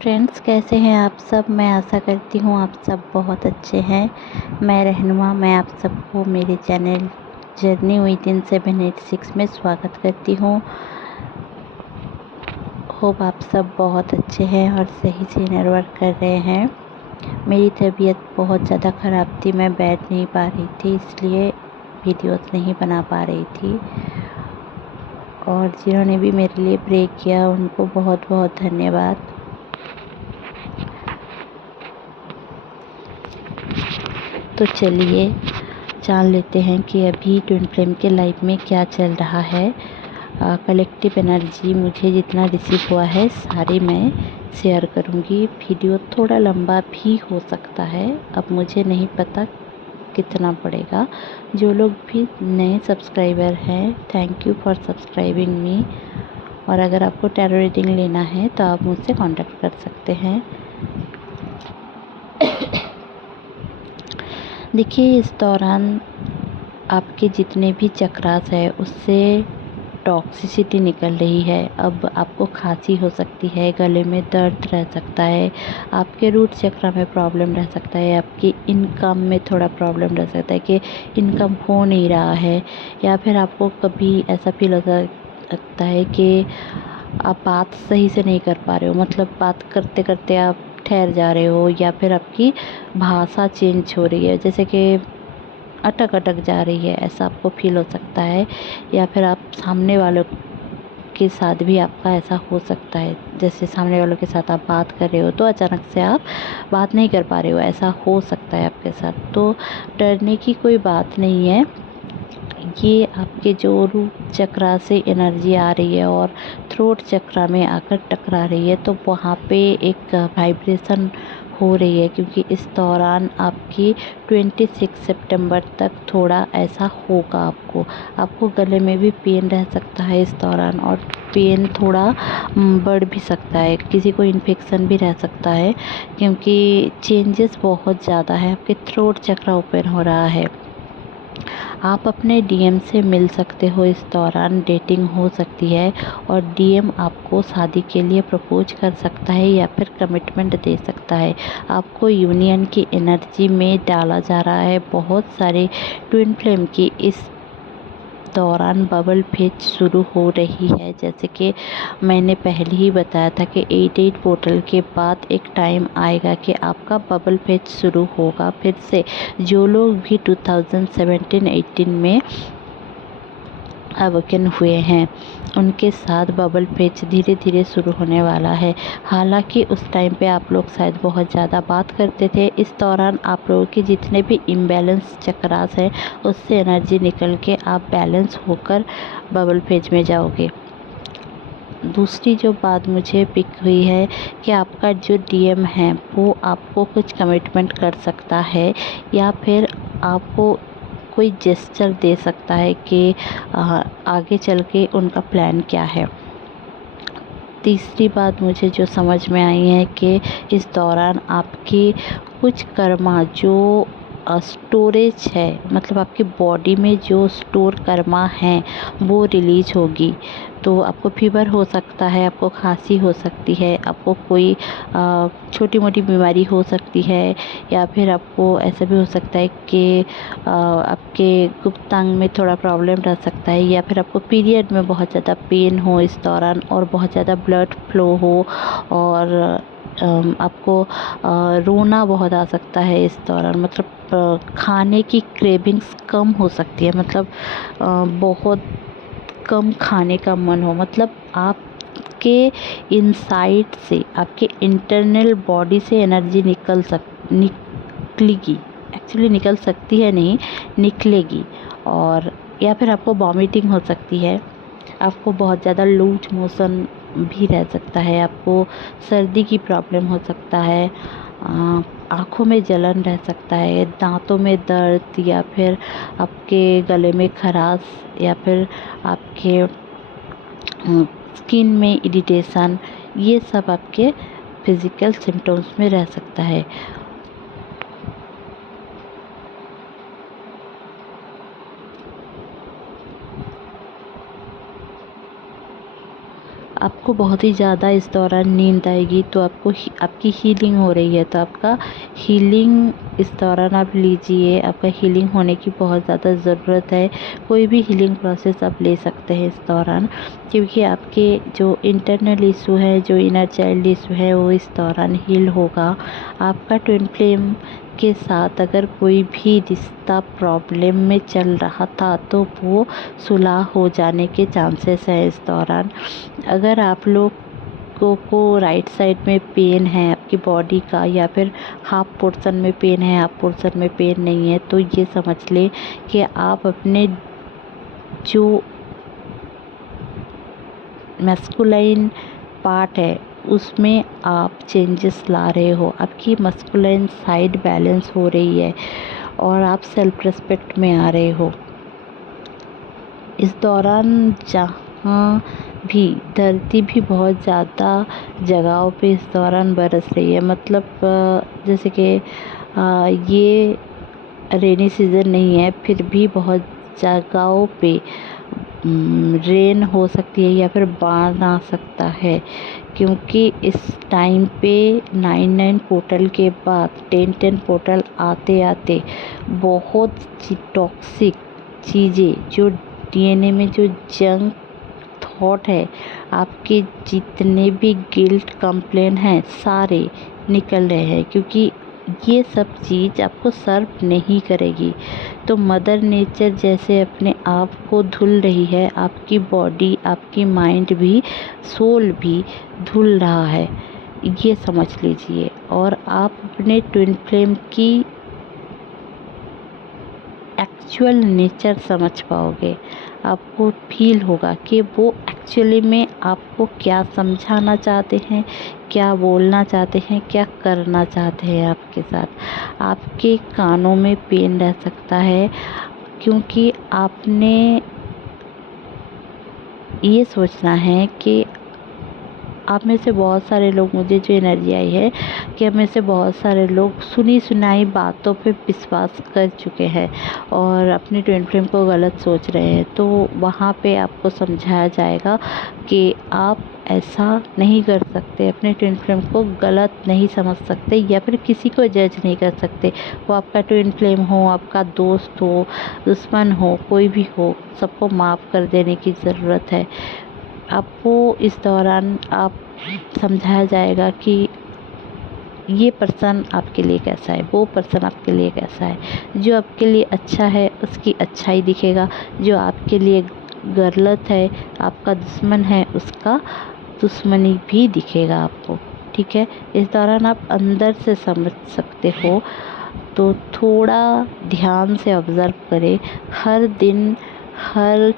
Friends, कैसे हैं आप सब। मैं आशा करती हूँ आप सब बहुत अच्छे हैं। मैं रहनुमा, मैं आप सबको मेरे चैनल जर्नी विद इन 786 में स्वागत करती हूँ। होप आप सब बहुत अच्छे हैं और सही से इनर वर्क कर रहे हैं। मेरी तबीयत बहुत ज़्यादा ख़राब थी, मैं बैठ नहीं पा रही थी, इसलिए वीडियोस नहीं बना पा रही थी। और जिन्होंने भी मेरे लिए प्रे किया उनको बहुत बहुत धन्यवाद। तो चलिए जान लेते हैं कि अभी ट्विन फ्लेम के लाइफ में क्या चल रहा है। कलेक्टिव एनर्जी मुझे जितना रिसीव हुआ है सारी मैं शेयर करूंगी। वीडियो थोड़ा लंबा भी हो सकता है, अब मुझे नहीं पता कितना पड़ेगा। जो लोग भी नए सब्सक्राइबर हैं, थैंक यू फॉर सब्सक्राइबिंग मी। और अगर आपको टैरो रीडिंग लेना है तो आप मुझसे कांटेक्ट कर सकते हैं। देखिए, इस दौरान आपके जितने भी चक्रास है उससे टॉक्सिसिटी निकल रही है। अब आपको खांसी हो सकती है, गले में दर्द रह सकता है, आपके रूट चक्र में प्रॉब्लम रह सकता है, आपकी इनकम में थोड़ा प्रॉब्लम रह सकता है कि इनकम हो नहीं रहा है, या फिर आपको कभी ऐसा फील होता लगता है कि आप बात सही से नहीं कर पा रहे हो, मतलब बात करते करते आप ठहर जा रहे हो, या फिर आपकी भाषा चेंज हो रही है, जैसे कि अटक अटक जा रही है, ऐसा आपको फील हो सकता है। या फिर आप सामने वालों के साथ भी आपका ऐसा हो सकता है, जैसे सामने वालों के साथ आप बात कर रहे हो तो अचानक से आप बात नहीं कर पा रहे हो, ऐसा हो सकता है आपके साथ। तो डरने की कोई बात नहीं है। ये आपके जो रूट चक्रा से एनर्जी आ रही है और थ्रोट चक्रा में आकर टकरा रही है, तो वहाँ पे एक वाइब्रेशन हो रही है, क्योंकि इस दौरान आपकी 26 सितंबर तक थोड़ा ऐसा होगा। आपको गले में भी पेन रह सकता है इस दौरान, और पेन थोड़ा बढ़ भी सकता है, किसी को इन्फेक्शन भी रह सकता है, क्योंकि चेंजेस बहुत ज़्यादा है। आपके थ्रोट चक्रा ओपन हो रहा है। आप अपने डीएम से मिल सकते हो, इस दौरान डेटिंग हो सकती है, और डीएम आपको शादी के लिए प्रपोज कर सकता है या फिर कमिटमेंट दे सकता है। आपको यूनियन की एनर्जी में डाला जा रहा है। बहुत सारे ट्विन फ्लेम की इस दौरान बबल फेज शुरू हो रही है, जैसे कि मैंने पहले ही बताया था कि 88 पोर्टल के बाद एक टाइम आएगा कि आपका बबल फेज शुरू होगा फिर से। जो लोग भी 2017-18 में अवेकन हुए हैं उनके साथ बबल फेज धीरे धीरे शुरू होने वाला है। हालांकि उस टाइम पे आप लोग शायद बहुत ज़्यादा बात करते थे। इस दौरान आप लोगों के जितने भी इम्बैलेंस चक्रास हैं उससे एनर्जी निकल के आप बैलेंस होकर बबल फेज में जाओगे। दूसरी जो बात मुझे पिक हुई है कि आपका जो डीएम है वो आपको कुछ कमिटमेंट कर सकता है, या फिर आपको कोई जेस्चर दे सकता है कि आगे चल के उनका प्लान क्या है। तीसरी बात मुझे जो समझ में आई है कि इस दौरान आपकी कुछ कर्मा जो स्टोरेज है, मतलब आपकी बॉडी में जो स्टोर कर्मा है वो रिलीज होगी। तो आपको फीवर हो सकता है, आपको खांसी हो सकती है, आपको कोई छोटी मोटी बीमारी हो सकती है, या फिर आपको ऐसा भी हो सकता है कि आपके गुप्तांग में थोड़ा प्रॉब्लम रह सकता है, या फिर आपको पीरियड में बहुत ज़्यादा पेन हो इस दौरान, और बहुत ज़्यादा ब्लड फ्लो हो, और आपको रोना बहुत आ सकता है इस दौरान। मतलब खाने की क्रेविंग्स कम हो सकती है, मतलब बहुत कम खाने का मन हो, मतलब आपके इनसाइड से, आपके इंटरनल बॉडी से एनर्जी निकलेगी। एक्चुअली निकल सकती है नहीं, निकलेगी। और या फिर आपको वॉमिटिंग हो सकती है, आपको बहुत ज़्यादा लूज मोशन भी रह सकता है, आपको सर्दी की प्रॉब्लम हो सकता है, आँखों में जलन रह सकता है, दांतों में दर्द, या फिर आपके गले में खराश, या फिर आपके स्किन में इरिटेशन, ये सब आपके फिज़िकल सिम्टम्स में रह सकता है। आपको बहुत ही ज़्यादा इस दौरान नींद आएगी, तो आपकी हीलिंग हो रही है, तो आपका हीलिंग इस दौरान आप लीजिए। आपका हीलिंग होने की बहुत ज़्यादा ज़रूरत है। कोई भी हीलिंग प्रोसेस आप ले सकते हैं इस दौरान, क्योंकि आपके जो इंटरनल इशू है, जो इनर चाइल्ड इशू है, वो इस दौरान हील होगा। आपका ट्विन फ्लेम के साथ अगर कोई भी रिश्ता प्रॉब्लम में चल रहा था, तो वो सुलह हो जाने के चांसेस है इस दौरान। अगर आप लोगों को राइट साइड में पेन है आपकी बॉडी का, या फिर हाफ पोर्शन में पेन है, हाफ पोर्शन में पेन नहीं है, तो ये समझ ले कि आप अपने जो मैस्कुलाइन पार्ट है उसमें आप चेंजेस ला रहे हो। आपकी मस्कुलाइन साइड बैलेंस हो रही है और आप सेल्फ रिस्पेक्ट में आ रहे हो। इस दौरान जहाँ भी धरती भी बहुत ज़्यादा जगहों पे इस दौरान बरस रही है, मतलब जैसे कि ये रेनी सीज़न नहीं है, फिर भी बहुत जगहों पे रेन हो सकती है या फिर बाढ़ आ सकता है, क्योंकि इस टाइम पे 9-9 पोर्टल के बाद 10-10 पोर्टल आते आते बहुत टॉक्सिक चीज़ें, जो डीएनए में जो जंक थॉट है, आपके जितने भी गिल्ट कंप्लेन हैं सारे निकल रहे हैं, क्योंकि ये सब चीज़ आपको सर्व नहीं करेगी। तो मदर नेचर जैसे अपने आप को धुल रही है, आपकी बॉडी, आपकी माइंड भी, सोल भी धुल रहा है, ये समझ लीजिए। और आप अपने ट्विन फ्लेम की एक्चुअल नेचर समझ पाओगे। आपको फील होगा कि वो एक्चुअली में आपको क्या समझाना चाहते हैं, क्या बोलना चाहते हैं, क्या करना चाहते हैं आपके साथ। आपके कानों में पेन रह सकता है, क्योंकि आपने ये सोचना है कि आप में से बहुत सारे लोग, मुझे जो एनर्जी आई है कि आप में से बहुत सारे लोग सुनी सुनाई बातों पे विश्वास कर चुके हैं और अपनी ट्विन फ्लेम को गलत सोच रहे हैं। तो वहाँ पे आपको समझाया जाएगा कि आप ऐसा नहीं कर सकते, अपने ट्विन फ्लेम को गलत नहीं समझ सकते या फिर किसी को जज नहीं कर सकते। वो आपका ट्विन फ्लेम हो, आपका दोस्त हो, दुश्मन हो, कोई भी हो, सबको माफ़ कर देने की ज़रूरत है। आपको इस दौरान आप समझाया जाएगा कि ये पर्सन आपके लिए कैसा है, वो पर्सन आपके लिए कैसा है। जो आपके लिए अच्छा है उसकी अच्छाई दिखेगा, जो आपके लिए गलत है, आपका दुश्मन है, उसका दुश्मनी भी दिखेगा आपको। ठीक है, इस दौरान आप अंदर से समझ सकते हो, तो थोड़ा ध्यान से ऑब्ज़र्व करें। हर दिन हर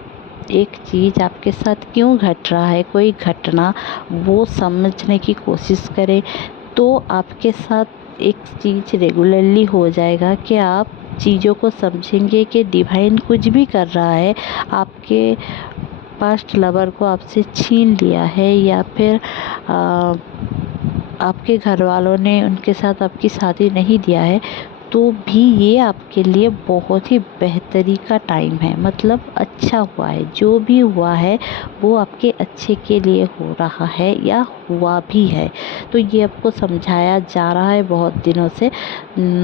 एक चीज़ आपके साथ क्यों घट रहा है, कोई घटना, वो समझने की कोशिश करें, तो आपके साथ एक चीज़ रेगुलरली हो जाएगा कि आप चीज़ों को समझेंगे कि डिवाइन कुछ भी कर रहा है, आपके पास्ट लवर को आपसे छीन लिया है, या फिर आपके घर वालों ने उनके साथ आपकी शादी नहीं दिया है, तो भी ये आपके लिए बहुत ही बेहतरी का टाइम है। मतलब अच्छा हुआ है, जो भी हुआ है वो आपके अच्छे के लिए हो रहा है या हुआ भी है। तो ये आपको समझाया जा रहा है बहुत दिनों से।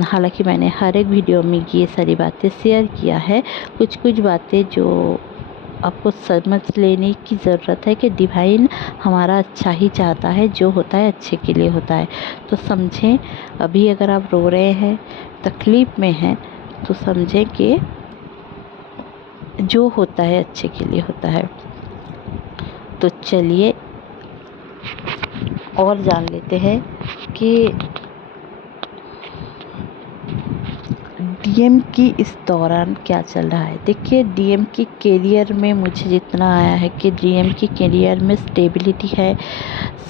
हालांकि मैंने हर एक वीडियो में ये सारी बातें शेयर किया है। कुछ कुछ बातें जो आपको समझ लेने की ज़रूरत है कि डिवाइन हमारा अच्छा ही चाहता है, जो होता है अच्छे के लिए होता है। तो समझें, अभी अगर आप रो रहे हैं, तकलीफ़ में हैं, तो समझें कि जो होता है अच्छे के लिए होता है। तो चलिए और जान लेते हैं कि डीएम की इस दौरान क्या चल रहा है। देखिए, डीएम की करियर में मुझे जितना आया है कि डीएम की करियर में स्टेबिलिटी है,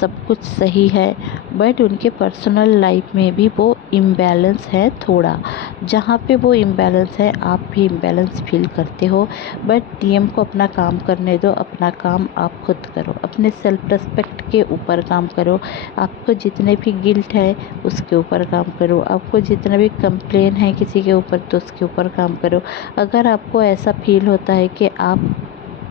सब कुछ सही है, बट उनके पर्सनल लाइफ में भी वो इम्बैलेंस है थोड़ा। जहाँ पे वो इम्बैलेंस है, आप भी इम्बैलेंस फील करते हो, बट डीएम को अपना काम करने दो। अपना काम आप खुद करो, अपने सेल्फ रिस्पेक्ट के ऊपर काम करो। आपको जितने भी गिल्ट है उसके ऊपर काम करो, आपको जितना भी कंप्लेन है किसी के ऊपर, तो उसके ऊपर काम करो। अगर आपको ऐसा फील होता है कि आप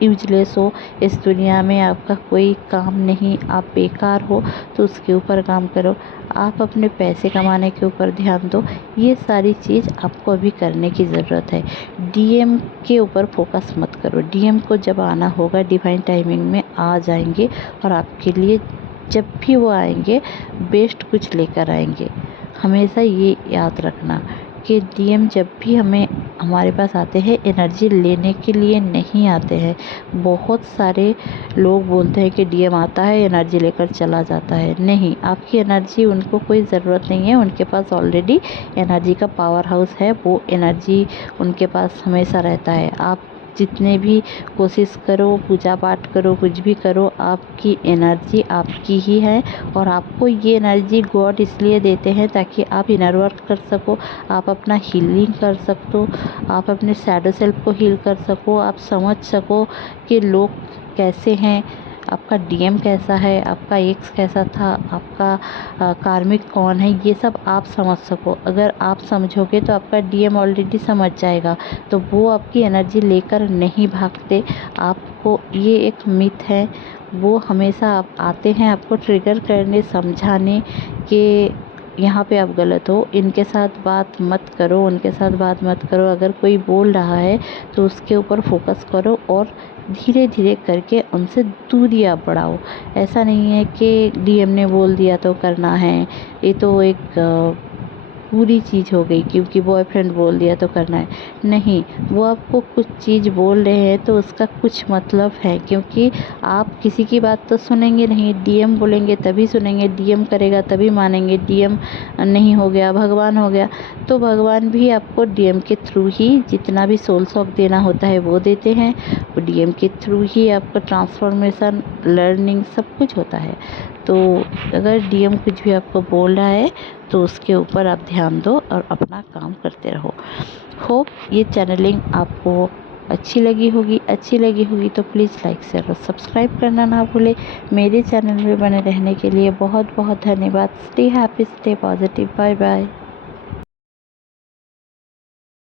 यूजलेस हो, इस दुनिया में आपका कोई काम नहीं, आप बेकार हो, तो उसके ऊपर काम करो। आप अपने पैसे कमाने के ऊपर ध्यान दो। ये सारी चीज़ आपको अभी करने की ज़रूरत है। डीएम के ऊपर फोकस मत करो। डीएम को जब आना होगा डिवाइन टाइमिंग में आ जाएंगे, और आपके लिए जब भी वो आएंगे बेस्ट कुछ लेकर आएंगे। हमेशा ये याद रखना कि डीएम जब भी हमारे पास आते हैं एनर्जी लेने के लिए नहीं आते हैं। बहुत सारे लोग बोलते हैं कि डीएम आता है एनर्जी लेकर चला जाता है। नहीं, आपकी एनर्जी उनको कोई ज़रूरत नहीं है। उनके पास ऑलरेडी एनर्जी का पावर हाउस है, वो एनर्जी उनके पास हमेशा रहता है। आप जितने भी कोशिश करो, पूजा पाठ करो, कुछ भी करो, आपकी एनर्जी आपकी ही है। और आपको ये एनर्जी गॉड इसलिए देते हैं ताकि आप इनर वर्क कर सको, आप अपना हीलिंग कर सकते हो, आप अपने शैडो सेल्फ को हील कर सको, आप समझ सको कि लोग कैसे हैं, आपका डीएम कैसा है, आपका एक्स कैसा था, आपका कार्मिक कौन है, ये सब आप समझ सको। अगर आप समझोगे तो आपका डीएम ऑलरेडी समझ जाएगा, तो वो आपकी एनर्जी लेकर नहीं भागते। आपको ये एक मिथ है, वो हमेशा आप आते हैं आपको ट्रिगर करने, समझाने कि यहाँ पे आप गलत हो, इनके साथ बात मत करो, उनके साथ बात मत करो। अगर कोई बोल रहा है तो उसके ऊपर फोकस करो और धीरे धीरे करके उनसे दूरी आप बढ़ाओ। ऐसा नहीं है कि डीएम ने बोल दिया तो करना है, ये तो एक पूरी चीज़ हो गई, क्योंकि बॉयफ्रेंड बोल दिया तो करना है। नहीं, वो आपको कुछ चीज़ बोल रहे हैं तो उसका कुछ मतलब है, क्योंकि आप किसी की बात तो सुनेंगे नहीं। डीएम बोलेंगे तभी सुनेंगे, डीएम करेगा तभी मानेंगे। डीएम नहीं हो गया, भगवान हो गया, तो भगवान भी आपको डीएम के थ्रू ही जितना भी सोल सॉक देना होता है वो देते हैं। वो डीएम के थ्रू ही आपको ट्रांसफॉर्मेशन, लर्निंग सब कुछ होता है। तो अगर डीएम कुछ भी आपको बोल रहा है तो उसके ऊपर आप ध्यान दो और अपना काम करते रहो। होप ये चैनलिंग आपको अच्छी लगी होगी तो प्लीज़ लाइक शेयर और सब्सक्राइब करना ना भूले। मेरे चैनल में बने रहने के लिए बहुत बहुत धन्यवाद। Stay happy, stay positive, bye bye.